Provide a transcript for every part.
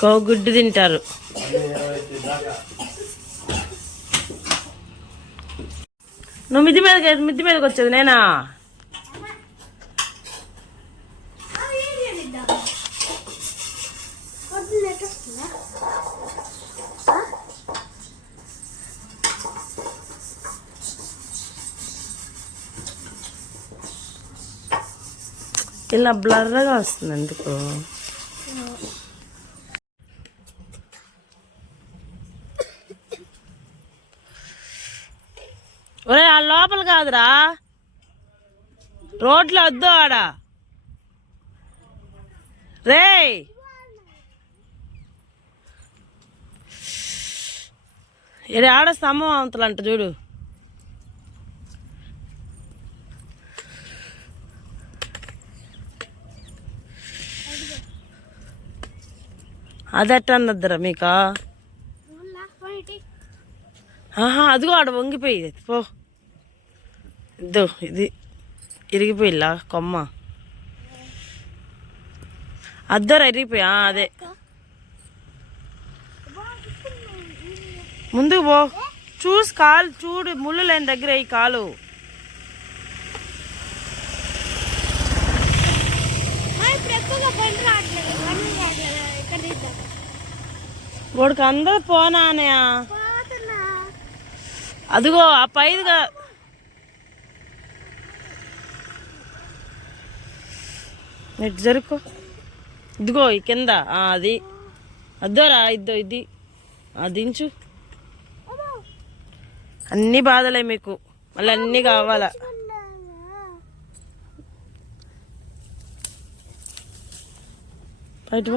కోగుడ్డు తింటారు. నువ్వు మిద్ది మీదకి వచ్చేది నేనా? ఇలా బ్లర్గా వస్తుంది ఎందుకు? ఒరే ఆ లోపల కాదురా, రోడ్లో వద్దు ఆడ రే. ఇది ఆడ స్తంభం అవతలంట చూడు. అదెట్ట అన్నద్దరా మీకా? అదిగో ఆడ వంగిపోయి పో. ఇద్దో ఇది ఇరిగిపోయిలా కొమ్మ. అద్దరు ఇరిగిపోయా. అదే ముందుకు పో. చూసి కాలు చూడు, ముళ్ళు లేని దగ్గర ఈ కాలు. వాడికి అందరూ పోనానయా. అదిగో ఆ పైదిగా ఇటు జరుకో. ఇదిగో ఈ కింద అది అద్దోరా. ఇద్దో ఇది దించు. అన్ని బాధలే మీకు, మళ్ళీ అన్నీ కావాలా? బయట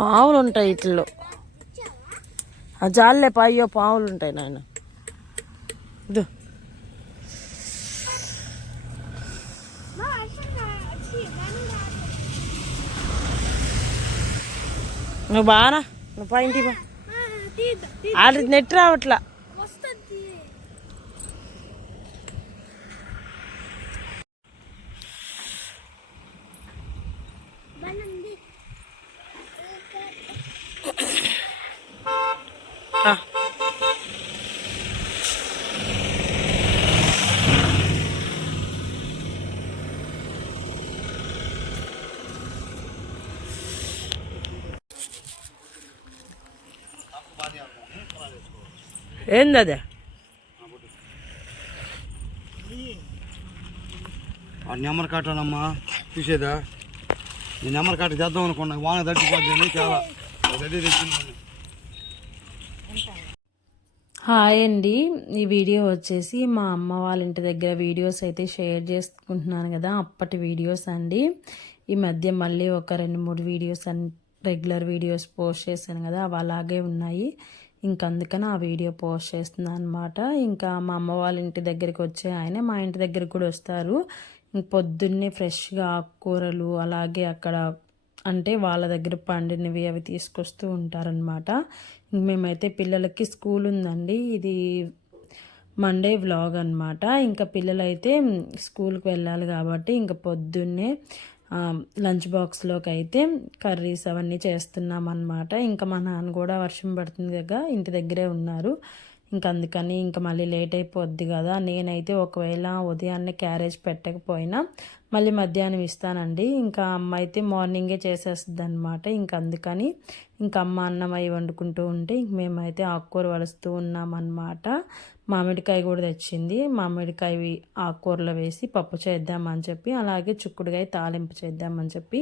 పావులు ఉంటాయి ఇట్లో. ఆ జాలే పాయ్యో పావులు ఉంటాయి నాయన. ఇదో నువ్వు బానా, నువ్వు పా ఇంటికి బా. ఆడ నెట్ రావట్లా. ఏంది అదే? నెమ్మర్ కాటానమ్మా చూసేదా? నేను నెమ్మర్ కాట చేద్దాం అనుకున్నా, వాన తగ్గిపోద్ది చాలా. హాయ్ అండి, ఈ వీడియో వచ్చేసి మా అమ్మ వాళ్ళ ఇంటి దగ్గర వీడియోస్ అయితే షేర్ చేసుకుంటున్నాను కదా, అప్పటి వీడియోస్ అండి. ఈ మధ్య మళ్ళీ ఒక 2-3 వీడియోస్ రెగ్యులర్ వీడియోస్ పోస్ట్ చేశాను కదా, అవి అలాగే ఉన్నాయి. ఇంక అందుకని ఆ వీడియో పోస్ట్ చేస్తున్నాను అనమాట. ఇంకా మా అమ్మ వాళ్ళ ఇంటి దగ్గరికి వచ్చే ఆయన మా ఇంటి దగ్గరికి కూడా వస్తారు. ఇంక పొద్దున్నే ఫ్రెష్గా ఆకుకూరలు అలాగే అక్కడ అంటే వాళ్ళ దగ్గర పండినవి అవి తీసుకొస్తూ ఉంటారనమాట. మేమైతే పిల్లలకి స్కూల్ ఉందండి, ఇది మండే వ్లాగ్ అనమాట. ఇంకా పిల్లలైతే స్కూల్కి వెళ్ళాలి కాబట్టి ఇంకా పొద్దున్నే లంచ్ బాక్స్లోకి అయితే కర్రీస్ అవన్నీ చేస్తున్నాం అనమాట. ఇంకా మా నాన్న కూడా వర్షం పడుతుంది కదా ఇంటి దగ్గరే ఉన్నారు. ఇంకా అందుకని ఇంకా మళ్ళీ లేట్ అయిపోద్ది కదా. నేనైతే ఒకవేళ ఉదయాన్నే క్యారేజ్ పెట్టకపోయినా మళ్ళీ మధ్యాహ్నం ఇస్తానండి. ఇంకా అమ్మ అయితే మార్నింగే చేసేస్తుంది అనమాట. ఇంకా అందుకని ఇంకా అమ్మ అన్నం అవి వండుకుంటూ ఉంటే ఇంక మేమైతే ఆకుకూర వలుస్తూ ఉన్నామన్నమాట. మామిడికాయ కూడా తెచ్చింది, మామిడికాయ ఆకుకూరలో వేసి పప్పు చేద్దామని చెప్పి, అలాగే చుక్కుడుకాయ తాలింపు చేద్దామని చెప్పి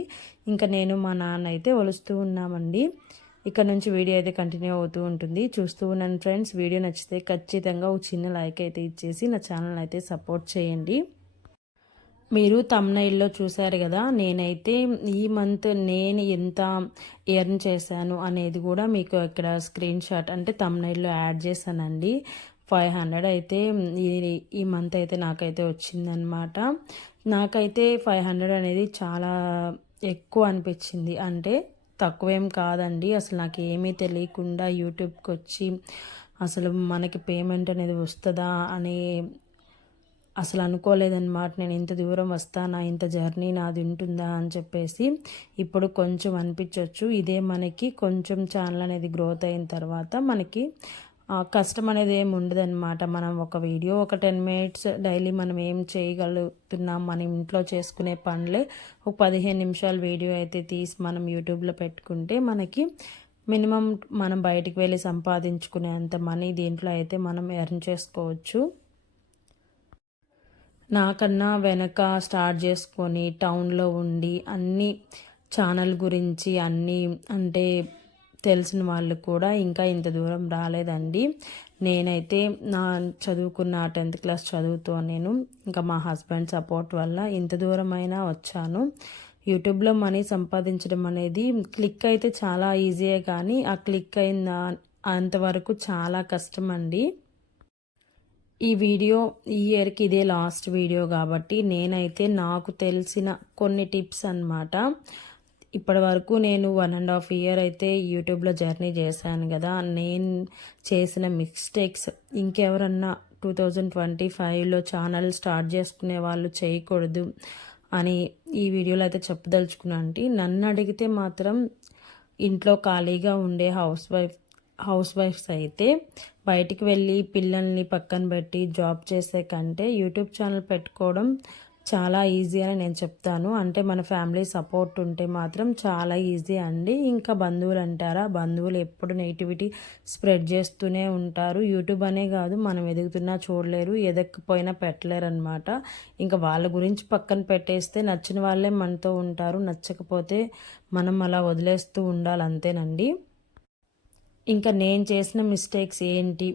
ఇంకా నేను మా నాన్న అయితే వలుస్తూ ఉన్నామండి. ఇక్కడ నుంచి వీడియో అయితే కంటిన్యూ అవుతూ ఉంటుంది, చూస్తూ ఉన్నాను ఫ్రెండ్స్. వీడియో నచ్చితే ఖచ్చితంగా ఒక చిన్న లైక్ అయితే ఇచ్చేసి నా ఛానల్ అయితే సపోర్ట్ చేయండి. మీరు తమ్నైల్లో చూశారు కదా, నేనైతే ఈ మంత్ నేను ఎంత ఎర్న్ చేశాను అనేది కూడా మీకు ఇక్కడ స్క్రీన్ షాట్ అంటే తమ్నైల్లో యాడ్ చేశానండి. 500 అయితే ఈ మంత్ అయితే నాకైతే వచ్చిందనమాట. నాకైతే 500 అనేది చాలా ఎక్కువ అనిపించింది. అంటే తక్కువేం కాదండి, అసలు నాకు ఏమీ తెలియకుండా యూట్యూబ్కి వచ్చి అసలు మనకి పేమెంట్ అనేది వస్తుందా అని అసలు అనుకోలేదన్నమాట. నేను ఇంత దూరం వస్తానా, ఇంత జర్నీ నాది ఉంటుందా అని చెప్పేసి. ఇప్పుడు కొంచెం అనిపించవచ్చు. ఇదే మనకి కొంచెం ఛానల్ అనేది గ్రోత్ అయిన తర్వాత మనకి కష్టం అనేది ఏమి ఉండదన్నమాట. మనం ఒక వీడియో ఒక 10 మినిట్స్ డైలీ మనం ఏం చేయగలుగుతున్నాం, మన ఇంట్లో చేసుకునే పనులే ఒక 15 నిమిషాల వీడియో అయితే తీసి మనం యూట్యూబ్లో పెట్టుకుంటే మనకి మినిమం మనం బయటికి వెళ్ళి సంపాదించుకునేంత మనీ దీంట్లో అయితే మనం ఎర్న్ చేసుకోవచ్చు. నాకన్నా వెనక స్టార్ట్ చేసుకొని టౌన్లో ఉండి అన్ని ఛానల్ గురించి అన్నీ అంటే తెలిసిన వాళ్ళు కూడా ఇంకా ఇంత దూరం రాలేదండి. నేనైతే నా చదువుకున్న 10th క్లాస్ చదువుతో నేను ఇంకా మా హస్బెండ్ సపోర్ట్ వల్ల ఇంత దూరమైనా వచ్చాను. యూట్యూబ్లో మనీ సంపాదించడం అనేది క్లిక్ అయితే చాలా ఈజీయే, కానీ ఆ క్లిక్ అయిన అంతవరకు చాలా కష్టం అండి. ఈ వీడియో ఈ ఇయర్కి ఇదే లాస్ట్ వీడియో కాబట్టి నేనైతే నాకు తెలిసిన కొన్ని టిప్స్ అన్నమాట. ఇప్పటి వరకు నేను 1.5 year అయితే యూట్యూబ్లో జర్నీ చేశాను కదా, నేను చేసిన మిస్టేక్స్ ఇంకెవరన్నా 2025లో ఛానల్ స్టార్ట్ చేసుకునే వాళ్ళు చేయకూడదు అని ఈ వీడియోలో అయితే చెప్పదలుచుకున్నాను అండి. నన్ను అడిగితే మాత్రం ఇంట్లో ఖాళీగా ఉండే హౌస్ వైఫ్స్ అయితే బయటికి వెళ్ళి పిల్లల్ని పక్కన పెట్టి జాబ్ చేసే కంటే యూట్యూబ్ ఛానల్ పెట్టుకోవడం చాలా ఈజీ అని నేను చెప్తాను. అంటే మన ఫ్యామిలీ సపోర్ట్ ఉంటే మాత్రం చాలా ఈజీ అండి. ఇంకా బంధువులు అంటారా, బంధువులు ఎప్పుడు నెగిటివిటీ స్ప్రెడ్ చేస్తూనే ఉంటారు. యూట్యూబ్ అనే కాదు, మనం ఎదుగుతున్నా చూడలేరు, ఎదక్కపోయినా పెట్టలేరు అనమాట. ఇంకా వాళ్ళ గురించి పక్కన పెట్టేస్తే నచ్చిన వాళ్ళే మనతో ఉంటారు, నచ్చకపోతే మనం అలా వదిలేస్తూ ఉండాలి, అంతేనండి. ఇంకా నేను చేసిన మిస్టేక్స్ ఏంటి,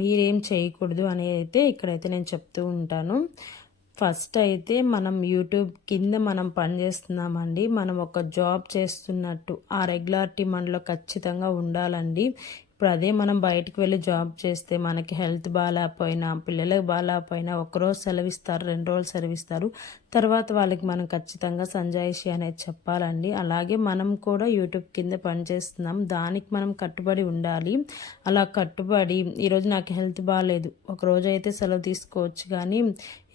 మీరేం చేయకూడదు అనేది అయితే ఇక్కడైతే నేను చెప్తూ ఉంటాను. ఫస్ట్ అయితే మనం యూట్యూబ్ కింద మనం పని చేస్తున్నామండి, మనం ఒక జాబ్ చేస్తున్నట్టు ఆ రెగ్యులారిటీ మనలో ఖచ్చితంగా ఉండాలండి. ఇప్పుడు అదే మనం బయటకు వెళ్ళి జాబ్ చేస్తే మనకి హెల్త్ బాగాలేకపోయినా, పిల్లలకు బాగాలేకపోయినా ఒకరోజు సెలవిస్తారు, 2 రోజులు సెలవిస్తారు, తర్వాత వాళ్ళకి మనం ఖచ్చితంగా సంజాయిషి అనేది చెప్పాలండి. అలాగే మనం కూడా యూట్యూబ్ కింద పనిచేస్తున్నాం, దానికి మనం కట్టుబడి ఉండాలి. అలా కట్టుబడి ఈరోజు నాకు హెల్త్ బాగాలేదు, ఒకరోజు అయితే సెలవు తీసుకోవచ్చు, కానీ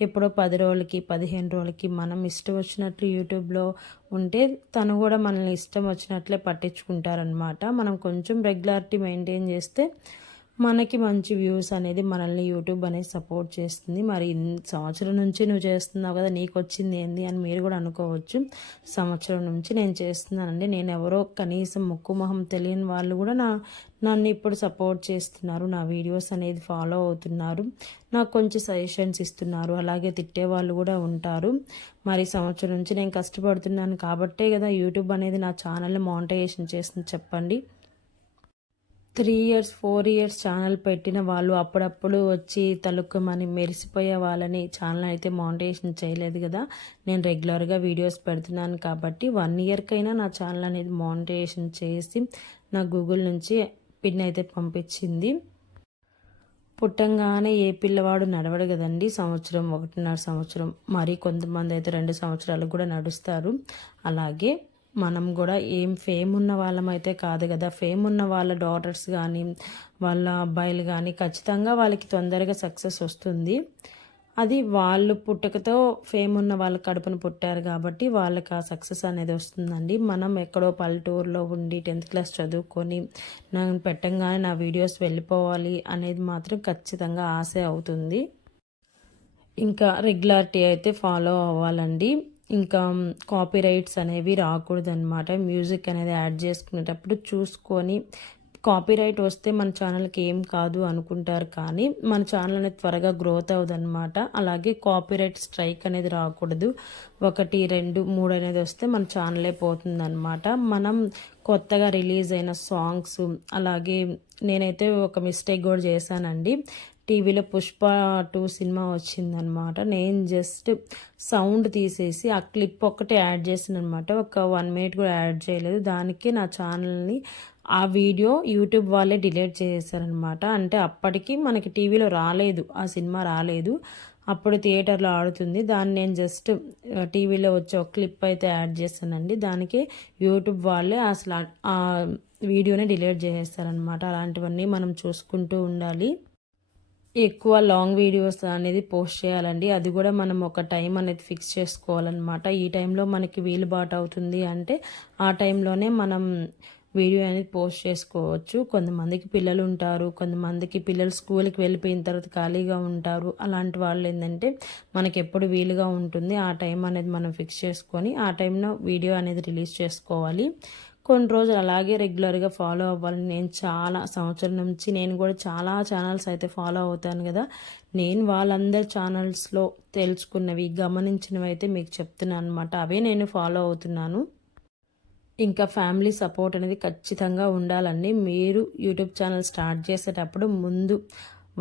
ఎప్పుడో 10 రోజులకి 15 రోజులకి మనం ఇష్టం వచ్చినట్లు యూట్యూబ్లో ఉంటే తను కూడా మనల్ని ఇష్టం వచ్చినట్లే పట్టించుకుంటారనమాట. మనం కొంచెం రెగ్యులారిటీ మెయింటైన్ చేస్తే మనకి మంచి వ్యూస్ అనేది మనల్ని యూట్యూబ్ అనేది సపోర్ట్ చేస్తుంది. మరి సంవత్సరం నుంచి నువ్వు చేస్తున్నావు కదా, నీకు వచ్చింది ఏంది అని మీరు కూడా అనుకోవచ్చు. సంవత్సరం నుంచి నేను చేస్తున్నానండి. నేను ఎవరో కనీసం ముక్కు మొహం తెలియని వాళ్ళు కూడా నన్ను ఇప్పుడు సపోర్ట్ చేస్తున్నారు, నా వీడియోస్ అనేది ఫాలో అవుతున్నారు, నాకు కొంచెం సజెషన్స్ ఇస్తున్నారు, అలాగే తిట్టే వాళ్ళు కూడా ఉంటారు. మరి సంవత్సరం నుంచి నేను కష్టపడుతున్నాను కాబట్టే కదా యూట్యూబ్ అనేది నా ఛానల్ని మానిటైజేషన్ చేస్తుంది, చెప్పండి. 3 years 4 years ఛానల్ పెట్టిన వాళ్ళు అప్పుడప్పుడు వచ్చి తలుక్కుమని మెరిసిపోయే వాళ్ళని ఛానల్ అయితే మానిటైజేషన్ చేయలేదు కదా. నేను రెగ్యులర్గా వీడియోస్ పెడుతున్నాను కాబట్టి 1 yearకైనా నా ఛానల్ అనేది మానిటైజేషన్ చేసి నా గూగుల్ నుంచి పిన్ అయితే పంపించింది. పుట్టంగానే ఏ పిల్లవాడు నడవడు కదండి, సంవత్సరం 1.5 సంవత్సరం, మరి కొంతమంది అయితే 2 సంవత్సరాలు కూడా నడుస్తారు. అలాగే మనం కూడా ఏం ఫేమ్ ఉన్న వాళ్ళమైతే కాదు కదా, ఫేమ్ ఉన్న వాళ్ళ డాటర్స్ కానీ వాళ్ళ అబ్బాయిలు కానీ ఖచ్చితంగా వాళ్ళకి తొందరగా సక్సెస్ వస్తుంది. అది వాళ్ళు పుట్టకతో ఫేమ్ ఉన్న వాళ్ళ కడుపున పుట్టారు కాబట్టి వాళ్ళకి ఆ సక్సెస్ అనేది వస్తుందండి. మనం ఎక్కడో పల్లెటూరులో ఉండి 10th క్లాస్ చదువుకొని నేను పెట్టంగానే నా వీడియోస్ వెళ్ళిపోవాలి అనేది మాత్రం ఖచ్చితంగా ఆశే అవుతుంది. ఇంకా రెగ్యులారిటీ అయితే ఫాలో అవ్వాలండి. ఇంకా కాపీరైట్స్ అనేవి రాకూడదు అనమాట. మ్యూజిక్ అనేది యాడ్ చేసుకునేటప్పుడు చూసుకొని, కాపీరైట్ వస్తే మన ఛానల్కి ఏం కాదు అనుకుంటారు, కానీ మన ఛానల్ అనేది త్వరగా గ్రోత్ అవుతుంది అనమాట. అలాగే కాపీరైట్ స్ట్రైక్ అనేది రాకూడదు. 1 2 3 అనేది వస్తే మన ఛానలే పోతుంది అనమాట. మనం కొత్తగా రిలీజ్ అయిన సాంగ్స్, అలాగే నేనైతే ఒక మిస్టేక్ కూడా చేశానండి. టీవీలో పుష్ప 2 సినిమా వచ్చిందనమాట. నేను జస్ట్ సౌండ్ తీసేసి ఆ క్లిప్ ఒక్కటే యాడ్ చేసాను అనమాట. ఒక 1 minute కూడా యాడ్ చేయలేదు. దానికి నా ఛానల్ని ఆ వీడియో యూట్యూబ్ వాళ్ళే డిలీట్ చేసేసారనమాట. అంటే అప్పటికి మనకి టీవీలో రాలేదు, ఆ సినిమా రాలేదు, అప్పుడు థియేటర్లో ఆడుతుంది. దాన్ని నేను జస్ట్ టీవీలో వచ్చే ఒక క్లిప్ అయితే యాడ్ చేశానండి. దానికి యూట్యూబ్ వాళ్ళే అసలు వీడియోని డిలీట్ చేసేస్తారనమాట. అలాంటివన్నీ మనం చూసుకుంటూ ఉండాలి. ఎక్కువ లాంగ్ వీడియోస్ అనేది పోస్ట్ చేయాలండి. అది కూడా మనం ఒక టైం అనేది ఫిక్స్ చేసుకోవాలన్నమాట. ఈ టైంలో మనకి వీలుబాటు అవుతుంది అంటే ఆ టైంలోనే మనం వీడియో అనేది పోస్ట్ చేసుకోవచ్చు. కొంతమందికి పిల్లలు ఉంటారు, కొంతమందికి పిల్లలు స్కూల్కి వెళ్ళిపోయిన తర్వాత ఖాళీగా ఉంటారు. అలాంటి వాళ్ళు ఏంటంటే మనకి ఎప్పుడు వీలుగా ఉంటుంది ఆ టైం అనేది మనం ఫిక్స్ చేసుకొని ఆ టైంలో వీడియో అనేది రిలీజ్ చేసుకోవాలి. కొన్ని రోజులు అలాగే రెగ్యులర్గా ఫాలో అవ్వాలని నేను చాలా సంవత్సరం నుంచి నేను కూడా చాలా ఛానల్స్ అయితే ఫాలో అవుతాను కదా. నేను వాళ్ళందరి ఛానల్స్లో తెలుసుకున్నవి గమనించినవి అయితే మీకు చెప్తున్నాను అనమాట. అవే నేను ఫాలో అవుతున్నాను. ఇంకా ఫ్యామిలీ సపోర్ట్ అనేది ఖచ్చితంగా ఉండాలండి. మీరు యూట్యూబ్ ఛానల్ స్టార్ట్ చేసేటప్పుడు ముందు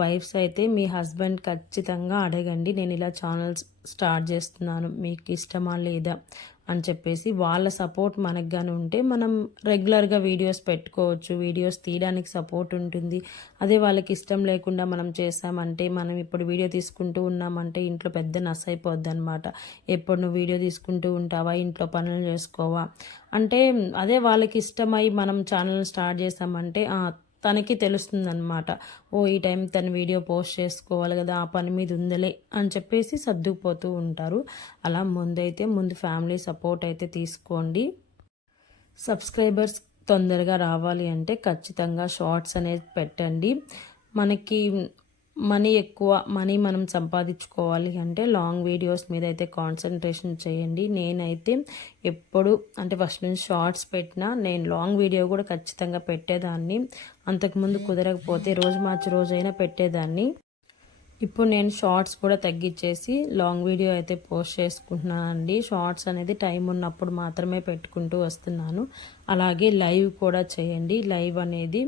వైఫ్స్ అయితే మీ హస్బెండ్ ఖచ్చితంగా అడగండి, నేను ఇలా ఛానల్స్ స్టార్ట్ చేస్తున్నాను, మీకు ఇష్టమా లేదా అని చెప్పేసి. వాళ్ళ సపోర్ట్ మనకు కానీ ఉంటే మనం రెగ్యులర్గా వీడియోస్ పెట్టుకోవచ్చు, వీడియోస్ తీయడానికి సపోర్ట్ ఉంటుంది. అదే వాళ్ళకి ఇష్టం లేకుండా మనం చేసామంటే, మనం ఇప్పుడు వీడియో తీసుకుంటూ ఉన్నామంటే ఇంట్లో పెద్ద నస్ అయిపోద్ది అనమాట. ఎప్పుడు నువ్వు వీడియో తీసుకుంటూ ఉంటావా, ఇంట్లో పనులు చేసుకోవా అంటే, అదే వాళ్ళకి ఇష్టమై మనం ఛానల్ స్టార్ట్ చేసామంటే తనకి తెలుస్తుంది అనమాట. ఓ ఈ టైం తను వీడియో పోస్ట్ చేసుకోవాలి కదా, ఆ పని మీద ఉందలే అని చెప్పేసి సర్దుకుపోతూ ఉంటారు. అలా ముందు ఫ్యామిలీ సపోర్ట్ అయితే తీసుకోండి. సబ్స్క్రైబర్స్ తొందరగా రావాలి అంటే ఖచ్చితంగా షార్ట్స్ అనేది పెట్టండి. మనకి మనీ మనం సంపాదించుకోవాలి అంటే లాంగ్ వీడియోస్ మీద అయితే కాన్సన్ట్రేషన్ చేయండి. నేనైతే ఎప్పుడు అంటే ఫస్ట్ నుంచి షార్ట్స్ పెట్టినా నేను లాంగ్ వీడియో కూడా ఖచ్చితంగా పెట్టేదాన్ని. అంతకుముందు కుదరకపోతే రోజు మార్చి రోజైనా పెట్టేదాన్ని. ఇప్పుడు నేను షార్ట్స్ కూడా తగ్గించేసి లాంగ్ వీడియో అయితే పోస్ట్ చేసుకుంటున్నానండి. షార్ట్స్ అనేది టైం ఉన్నప్పుడు మాత్రమే పెట్టుకుంటూ వస్తున్నాను. అలాగే లైవ్ కూడా చేయండి. లైవ్ అనేది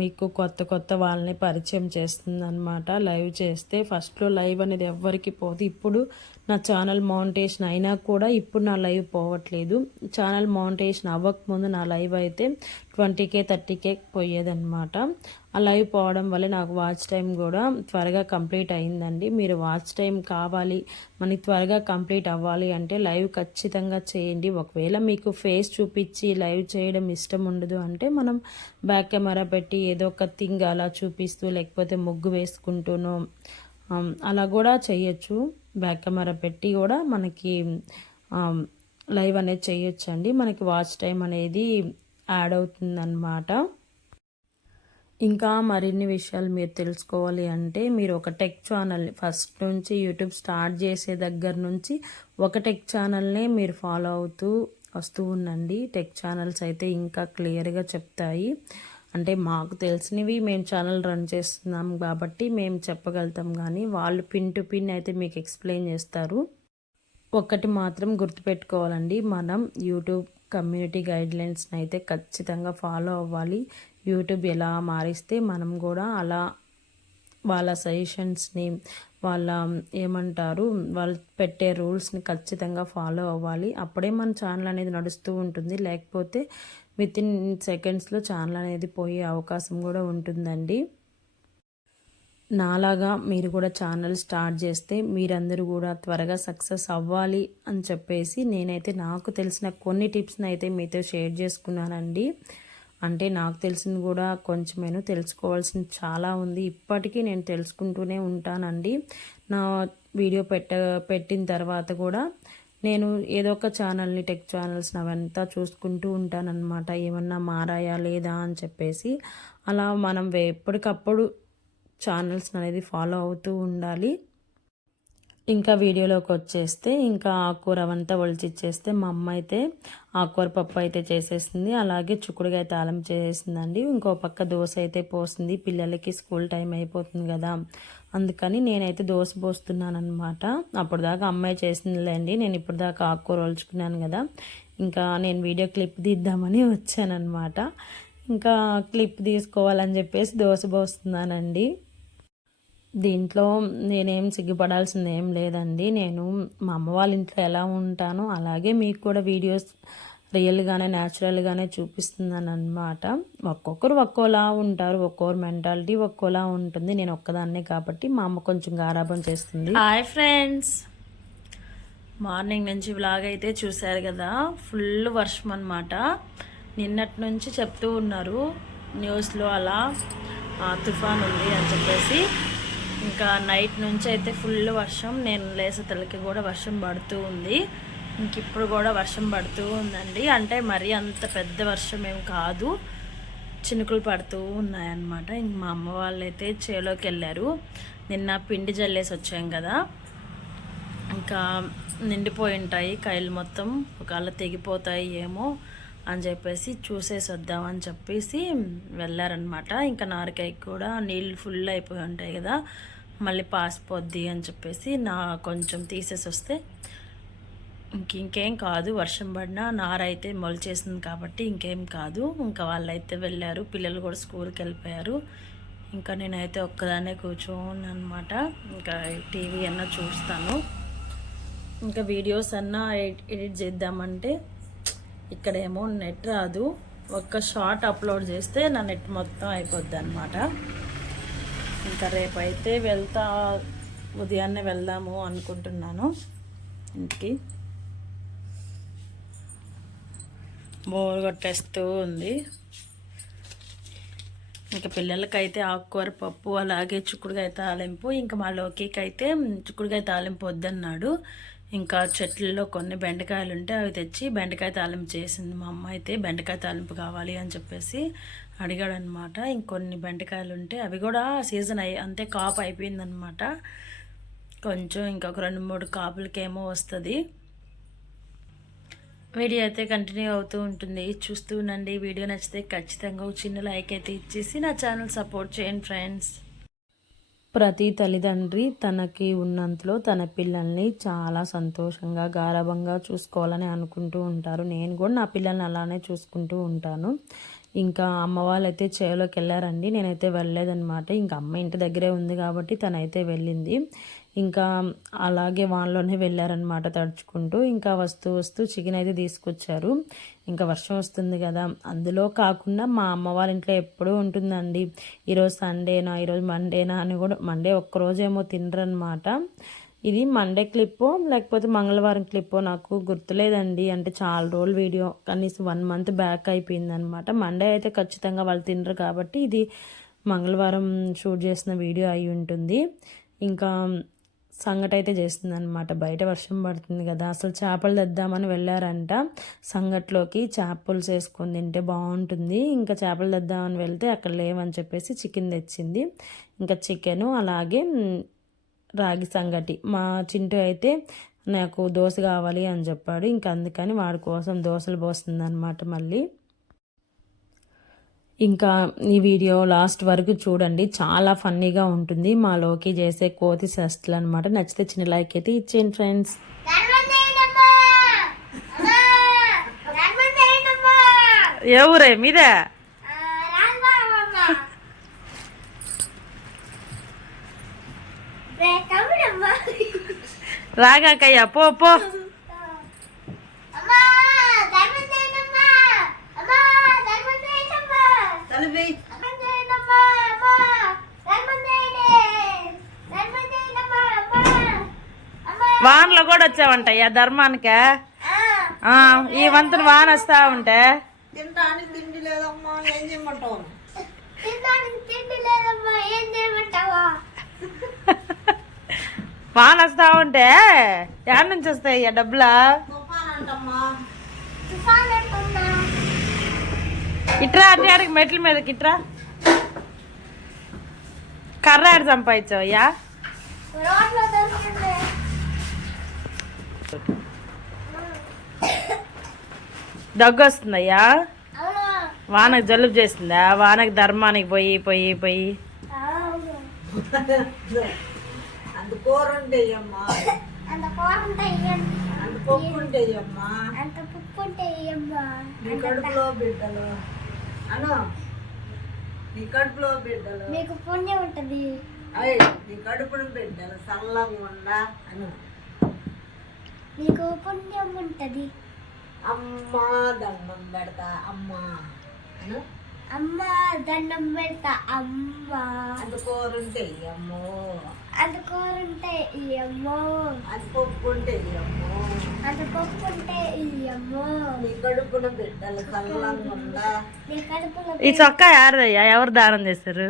మీకు కొత్త వాళ్ళని పరిచయం చేస్తుంది అనమాట. లైవ్ చేస్తే ఫస్ట్లో లైవ్ అనేది ఎవ్వరికి పోదు. ఇప్పుడు నా ఛానల్ మౌంటేషన్ అయినా కూడా ఇప్పుడు నా లైవ్ పోవట్లేదు. ఛానల్ మౌంటేషన్ అవ్వకముందు నా లైవ్ అయితే 20K 30K పోయేదన్నమాట. ఆ లైవ్ పోవడం వల్ల నాకు వాచ్ టైం కూడా త్వరగా కంప్లీట్ అయిందండి. మీరు వాచ్ టైం కావాలి, మనకి త్వరగా కంప్లీట్ అవ్వాలి అంటే లైవ్ ఖచ్చితంగా చేయండి. ఒకవేళ మీకు ఫేస్ చూపించి లైవ్ చేయడం ఇష్టం ఉండదు అంటే మనం బ్యాక్ కెమెరా పెట్టి ఏదో ఒక థింగ్ అలా చూపిస్తూ లేకపోతే ముగ్గు వేసుకుంటూనో అలా కూడా చేయొచ్చు. బ్యాక్ కెమెరా పెట్టి కూడా మనకి లైవ్ అనేది చేయొచ్చు అండి. మనకి వాచ్ టైం అనేది యాడ్ అవుతుందన్నమాట. ఇంకా మరిన్ని విషయాలు మీరు తెలుసుకోవాలి అంటే మీరు ఒక టెక్ ఛానల్ని ఫస్ట్ నుంచి యూట్యూబ్ స్టార్ట్ చేసే దగ్గర నుంచి ఒక టెక్ ఛానల్నే మీరు ఫాలో అవుతూ వస్తూ ఉండండి. టెక్ ఛానల్స్ అయితే ఇంకా క్లియర్గా చెప్తాయి. అంటే మాకు తెలిసినవి మేము ఛానల్ రన్ చేస్తున్నాం కాబట్టి మేము చెప్పగలుగుతాం, కానీ వాళ్ళు పిన్ టు పిన్ అయితే మీకు ఎక్స్ప్లెయిన్ చేస్తారు. ఒక్కటి మాత్రం గుర్తుపెట్టుకోవాలండి, మనం యూట్యూబ్ కమ్యూనిటీ గైడ్లైన్స్ని అయితే ఖచ్చితంగా ఫాలో అవ్వాలి. యూట్యూబ్ ఎలా మారిస్తే మనం కూడా అలా వాళ్ళ సజెషన్స్ని వాళ్ళ వాళ్ళు పెట్టే రూల్స్ని ఖచ్చితంగా ఫాలో అవ్వాలి. అప్పుడే మన ఛానల్ అనేది నడుస్తూ ఉంటుంది. లేకపోతే వితిన్ సెకండ్స్లో ఛానల్ అనేది పోయే అవకాశం కూడా ఉంటుందండి. నాలాగా మీరు కూడా ఛానల్ స్టార్ట్ చేస్తే మీరందరూ కూడా త్వరగా సక్సెస్ అవ్వాలి అని చెప్పేసి నేనైతే నాకు తెలిసిన కొన్ని టిప్స్ని అయితే మీతో షేర్ చేసుకున్నానండి. అంటే నాకు తెలిసింది కూడా కొంచెమేను, తెలుసుకోవాల్సింది చాలా ఉంది. ఇప్పటికీ నేను తెలుసుకుంటూనే ఉంటానండి. నా వీడియో పెట్టిన తర్వాత కూడా నేను ఏదో ఒక ఛానల్ని టెక్ ఛానల్స్ అవంతా చూసుకుంటూ ఉంటానన్నమాట. ఏమన్నా మారాయా లేదా అని చెప్పేసి అలా మనం ఎప్పటికప్పుడు ఛానల్స్ అనేది ఫాలో అవుతూ ఉండాలి. ఇంకా వీడియోలోకి వచ్చేస్తే ఇంకా ఆకుకూర అవంతా ఒలిచిచ్చేస్తే మా అమ్మ అయితే ఆకుకూర పప్పు అయితే చేసేసింది. అలాగే చిక్కుడుకాయ తాళం చేసేసిందండి. ఇంకో పక్క దోశ అయితే పోసింది. పిల్లలకి స్కూల్ టైం అయిపోతుంది కదా, అందుకని నేనైతే దోశ పోస్తున్నాను అనమాట. అప్పుడు దాకా అమ్మాయి చేసిందిలేండి, నేను ఇప్పుడు దాకా ఆకుకూర ఒలుచుకున్నాను కదా. ఇంకా నేను వీడియో క్లిప్ తీద్దామని వచ్చానమాట. ఇంకా క్లిప్ తీసుకోవాలని చెప్పేసి దోశ పోస్తున్నానండి. దీంట్లో నేనేం సిగ్గుపడాల్సింది ఏం లేదండి. నేను మా అమ్మ వాళ్ళ ఇంట్లో ఎలా ఉంటానో అలాగే మీకు కూడా వీడియోస్ రియల్గానే న్యాచురల్గానే చూపిస్తున్నాను అనమాట. ఒక్కొక్కరు ఒక్కోలా ఉంటారు, ఒక్కొక్కరు మెంటాలిటీ ఒక్కోలా ఉంటుంది. నేను ఒక్కదాన్నే కాబట్టి మా అమ్మ కొంచెం గారాబం చేస్తుంది. హాయ్ ఫ్రెండ్స్, మార్నింగ్ నుంచి వ్లాగ్ అయితే చూశారు కదా. ఫుల్ వర్షం అనమాట. నిన్నటి నుంచి చెప్తూ ఉన్నారు న్యూస్లో అలా తుఫాన్ ఉంది అని చెప్పేసి. ఇంకా నైట్ నుంచి అయితే ఫుల్ వర్షం, నేను లేసేతలకి కూడా వర్షం పడుతూ ఉంది. ఇంక ఇప్పుడు కూడా వర్షం పడుతూ ఉందండి. అంటే మరీ అంత పెద్ద వర్షం ఏం కాదు, చినుకులు పడుతూ ఉన్నాయన్నమాట. ఇంక మా అమ్మ వాళ్ళైతే చేలోకి వెళ్ళారు. నిన్న పిండి జల్లేసి వచ్చాం కదా, ఇంకా నిండిపోయి ఉంటాయి కాయలు మొత్తం, ఒకవేళ తెగిపోతాయి ఏమో అని చెప్పేసి చూసేసి వద్దామని చెప్పేసి వెళ్ళారనమాట. ఇంకా నారికాయకి కూడా నీళ్ళు ఫుల్ అయిపోయి ఉంటాయి కదా, మళ్ళీ పాసిపోద్ది అని చెప్పేసి కొంచెం తీసేసి వస్తే ఇంకేం కాదు, వర్షం పడినా నార అయితే మొలిచేసింది కాబట్టి ఇంకేం కాదు. ఇంకా వాళ్ళైతే వెళ్ళారు, పిల్లలు కూడా స్కూల్కి వెళ్ళిపోయారు. ఇంకా నేనైతే ఒక్కదాన్నే కూర్చోను అనమాట. ఇంకా టీవీ అన్నా చూస్తాను. ఇంకా వీడియోస్ అన్నా ఎడిట్ చేద్దామంటే ఇక్కడేమో నెట్ రాదు. ఒక్క షార్ట్ అప్లోడ్ చేస్తే నా నెట్ మొత్తం అయిపోద్ది అనమాట. ఇంకా రేపైతే ఉదయాన్నే వెళ్దాము అనుకుంటున్నాను ఇంటికి. బోర్ కొట్టేస్తూ ఉంది. ఇంకా పిల్లలకైతే ఆకుకూర పప్పు, అలాగే చిక్కుడుకాయ తాలింపు. ఇంకా మా లోకికి అయితే చిక్కుడుకాయ తాలింపు వద్దన్నాడు. ఇంకా చెట్లలో కొన్ని బెండకాయలు ఉంటే అవి తెచ్చి బెండకాయ తాలింపు చేసింది మా అమ్మ. అయితే బెండకాయ తాలింపు కావాలి అని చెప్పేసి అడిగాడు అనమాట. ఇంకొన్ని బెండకాయలు ఉంటే అవి కూడా సీజన్ అంతే కాపు అయిపోయిందనమాట. కొంచెం ఇంకొక 2-3 కాపులకేమో వస్తుంది. వీడియో అయితే కంటిన్యూ అవుతూ ఉంటుంది, చూస్తూ ఉండండి. వీడియో నచ్చితే ఖచ్చితంగా ఒక చిన్న లైక్ అయితే ఇచ్చేసి నా ఛానల్ సపోర్ట్ చేయండి ఫ్రెండ్స్. ప్రతి తల్లిదండ్రి తనకి ఉన్నంతలో తన పిల్లల్ని చాలా సంతోషంగా గారాబంగా చూసుకోవాలని అనుకుంటూ ఉంటారు. నేను కూడా నా పిల్లల్ని అలానే చూసుకుంటూ ఉంటాను. ఇంకా అమ్మ వాళ్ళైతే చేలోకి వెళ్ళారండి, నేనైతే వెళ్ళలేదన్నమాట. ఇంకా అమ్మ ఇంటి దగ్గరే ఉంది కాబట్టి తనైతే వెళ్ళింది. ఇంకా అలాగే వాళ్ళలోనే వెళ్ళారనమాట తడుచుకుంటూ. ఇంకా వస్తూ చికెన్ అయితే తీసుకొచ్చారు. ఇంకా వర్షం వస్తుంది కదా, అందులో కాకుండా మా అమ్మ వాళ్ళ ఇంట్లో ఎప్పుడూ ఉంటుందండి, ఈరోజు సండేనా, ఈరోజు మండేనా అని కూడా. మండే ఒక్కరోజేమో తినరనమాట. ఇది మండే క్లిప్పో లేకపోతే మంగళవారం క్లిప్పో నాకు గుర్తులేదండి. అంటే చాలా రోజులు వీడియో, కనీసం 1 month బ్యాక్ అయిపోయిందనమాట. మండే అయితే ఖచ్చితంగా వాళ్ళు తినరు కాబట్టి ఇది మంగళవారం షూట్ చేసిన వీడియో అయి ఉంటుంది. ఇంకా సంగటి అయితే చేస్తుంది అనమాట. బయట వర్షం పడుతుంది కదా, అసలు చేపలు తెద్దామని వెళ్ళారంట. సంగట్లోకి చేపలు చేసుకొని తింటే బాగుంటుంది. ఇంకా చేపలు తెద్దామని వెళ్తే అక్కడ లేవని చెప్పేసి చికెన్ తెచ్చింది. ఇంకా చికెను అలాగే రాగి సంగటి. మా చింటూ అయితే నాకు దోశ కావాలి అని చెప్పాడు. ఇంకా అందుకని వాడి కోసం దోశలు పోస్తుంది అనమాట మళ్ళీ. ఇంకా ఈ వీడియో లాస్ట్ వరకు చూడండి, చాలా ఫన్నీగా ఉంటుంది. మా లోకి చేసే కోతి చేష్టలు అనమాట. నచ్చితే చిన్న లైక్ అయితే ఇచ్చేయండి ఫ్రెండ్స్. ఎవరే మీదే రాగాకయ్యా పో పో. వానలో కూడా వచ్చావంటయ్యా ధర్మానికే. ఈ వంతున వాన వస్తా ఉంటే తిండి లేదమ్మా, ఏం చేయమంటావు? వాన వస్తా ఉంటే యాడ్ నుంచి వస్తాయి డబ్బులా? ఇట్రా అటు మెట్ల మీదకి ఇట్రా. కర్ర ఆడు సంపాదించావు అయ్యా. దగ్గు వస్తుందయ్యా. వానకు జలుబు చేసిందా? వానకు ధర్మానికి పోయి పోయి పోయి కూర ఉంటాయమ్మా, అంత పప్పు ఉంటాయమ్మా, అంత పప్పు ఉంటాయమ్మా. నీ కడుపులో బిడ్డలు అను, నీ కడుపులో బిడ్డలు మీకు పుణ్యం ఉంటది. అయ్యి నీ కడుపులో బిడ్డలు చల్లగా ఉండా అను, నీకు పుణ్యం ఉంటది. అమ్మా దండం పెడతా అమ్మా అను, అమ్మ దండం పెడతా అమ్మ అందుకోరుంటే అమ్మో అందుకోరుంటే ఈ అమ్మో అది పప్పుకుంటే అమ్మో అది పప్పుంటే ఈ అమ్మో నీ కడుపున బిడ్డలు చల్లంగా నీ కడుపులో ఈ చొక్కా యారదయ్యా? ఎవరు దానం చేశారు?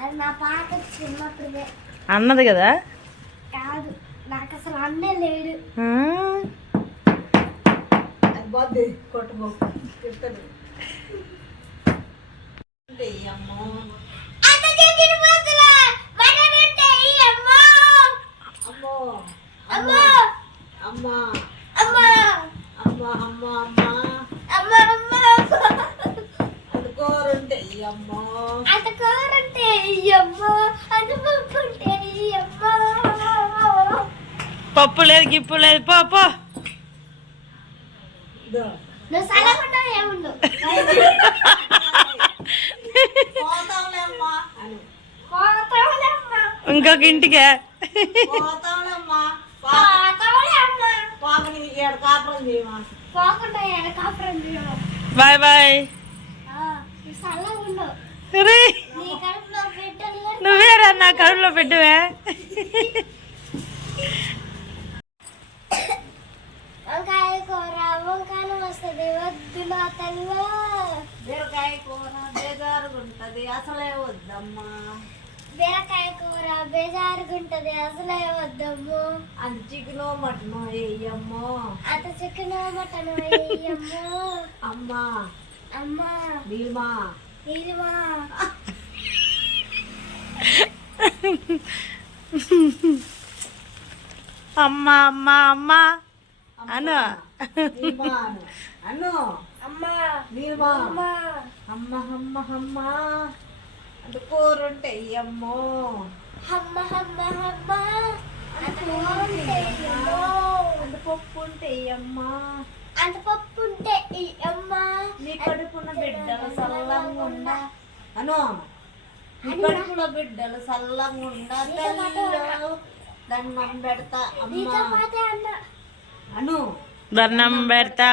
అది నా పాట చిన్నప్పుడే అన్నది కదా. కాదు, నాకు అసలు అన్నే లేడు. అది బాధ కొట్టుకో తిట్టదు అమ్మో అంత చెప్పిన పోతులా మననంటే ఈ అమ్మో అమ్మో అమ్మో అమ్మా అమ్మో అమ్మా అమ్మా అమ్మా అమ్మో అమ్మో అందుకోరుంటే అమ్మో అంత కోరంటే ఈ అమ్మో అంత పప్పుంటే ఈ అమ్మో పప్పు లేదు, గిప్పు లేదు. పో పో. ఇదో నువ్వు సలహా ఏముండు పోతాంలేమ్మా అని పోతావులేమ్మా ఇంకొక ఇంటికే. పోతాంలేమ్మా పోతావులేమ్మా పాపని ఏడ కాపురం చేయమా పోకుండా ఎక్కడ కాపురం చేయడం బాయ్ బాయ్. నువ్వు సలహా ఉండు. రే, నీ కడుపులో బిడ్డలు కూడా నువ్వేరా నా కడుపులో పెట్టవే. వంకాయ కూర వంకాయలు వస్తుంది వద్దు నా తల్లిలో బీరకాయ కూర బేజారుగుంటది అసలే వద్దమ్మా బీరకాయ కూర బేజారుగుంటది అసలే వద్దమ్ము అది చికెను మటను వేయమ్మో అంత చికెన్ మటన్ వేయమ్ము అమ్మా అమ్మా భీమా నీలిమా అమ్మా అమ్మా అమ్మా అను. భీమా అను అను అమ్మా భీమా అమ్మా అమ్మ అమ్మ అమ్మ అది కూరుంటే అమ్మో అమ్మ అమ్మ అమ్మ అంత బాగుంటే అమ్మో అది పప్పు ఉంటే అమ్మా అంత పప్పు ఉంటే ఈ అమ్మ నీ కడుపున బిడ్డలు చల్లంగా ఉండ అను నీ కడుపులో బిడ్డలు చల్లంగా ఉండ తల్లిలో దండం పెడతా నీతో అమ్మా పాటే అన్న అను దండం పెడతా.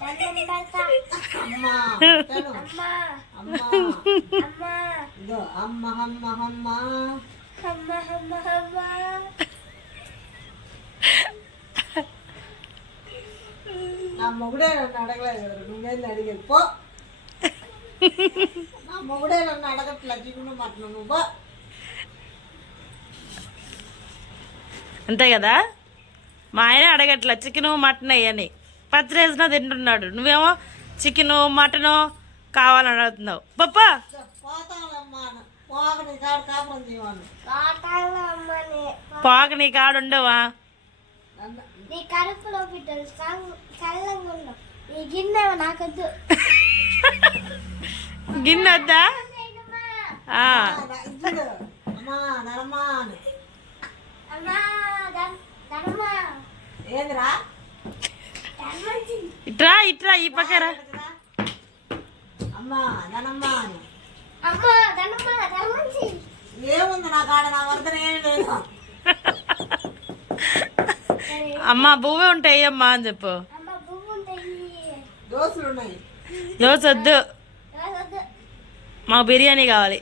దండం పెడతా అమ్మా తను అమ్మా అమ్మా అమ్మా ఇదో అమ్మ అమ్మ అమ్మ అమ్మ అమ్మ అమ్మ నా మొగుడే నన్ను అడగలేదు కదా నువ్వేంది అడిగేది పో నా మొగుడే నన్ను అడగట్లా చిగును మటను నువ్వు పో. అంతే కదా. మా ఆయన అడగట్లా చికెను మటన్ అయ్యని, పచ్చరేసినా తింటున్నాడు. నువ్వేమో చికెను మటను కావాలని అడుగుతున్నావు. పప్పా పోతావులమ్మా పోగని కాడు కాపురం చేయమను కాటాల అమ్మని పాక నీ కాడుండవా? నన్ను నీ కడుపులో బిడ్డలు చల్లంగా ఉన్నావు. నీ గిన్నె నాకొద్దు. గిన్నె వద్దా? ఆ. ఇచ్చుడు అమ్మా నరమ్మా అని అమ్మా ధనమ్మా ఏందిరా ధనమంచి ఇట్రా ఇట్రా ఈ పక్కరా. అమ్మా ననమ్మా అని అమ్మా ధనమ్మా ధనమంచి ఏముంది నా కాడ నా వద్దన ఏం లేదు అమ్మ బువ్వే ఉంటాయి అమ్మా అని చెప్పు. అమ్మ పువ్వు ఉంటాయి. దోశలు ఉన్నాయి దోశ వద్దు, వద్దు. మాకు బిర్యానీ కావాలి.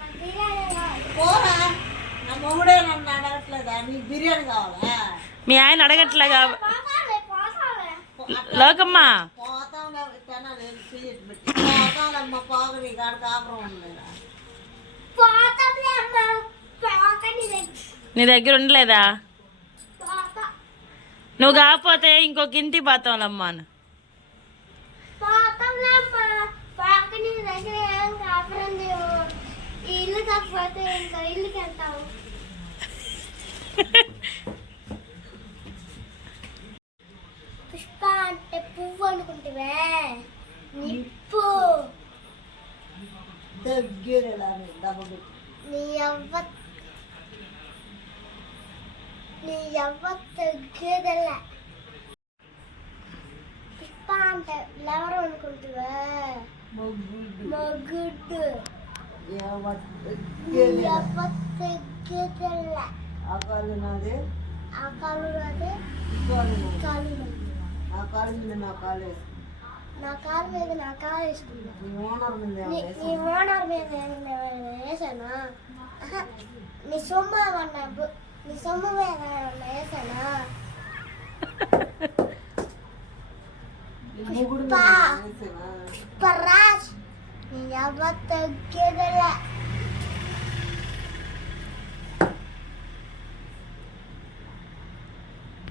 మాకు బిర్యానీ కావాలి. పోరా నా మొగుడే నన్ను అడగట్లేదా నీకు బిర్యానీ కావాలా మీ ఆయన అడగట్లే పోతాలే పోతాలే లోకమ్మ. పోతాంలే తినాలి సీట్ పెట్టి పోతాంలమ్మ పోగు నీ కాడ కాపురం ఉండలేదా పోతాలే అమ్మ పోకని నీ దగ్గర ఉండలేదా? పోతా నువ్వు కాకపోతే ఇంకొక ఇంటికి పోతావులమ్మా. పోతాలే అమ్మ పోకని దగ్గర ఏం కాపురం లేవు. ఈ ఇల్లు కాకపోతే ఇంకా ఇల్లుకి వెళ్తావు. పుష్ప అంటే పువ్వు అనుకుంటువే నిప్పు. దగ్గర డబ్బు నీ అవ్వ తగ్గేదల్ల. పుష్ప అంటే ఎవరు అనుకుంటువే మొగుడ్డు. నీ అవ్వ తగ్గేదల్ల. ఆ కాళ్ళు నాదే ఆ కాలు అదే ఈ కాళ్ళు నాదే. కాలు నా కాళ్ళు మీద నా కాలు వేసి నా కారు మీద నా కారు వేసుకున్నా. నీ ఓనర్ మీద నీ ఓనర్ మీద వేసానా? నీ సొమ్ము ఏమన్నా నీ సొమ్ము మీద ఏమన్నా వేసానా? ముగ్గురు పరాజ్ నీ ఎవరు తగ్గేదిలే.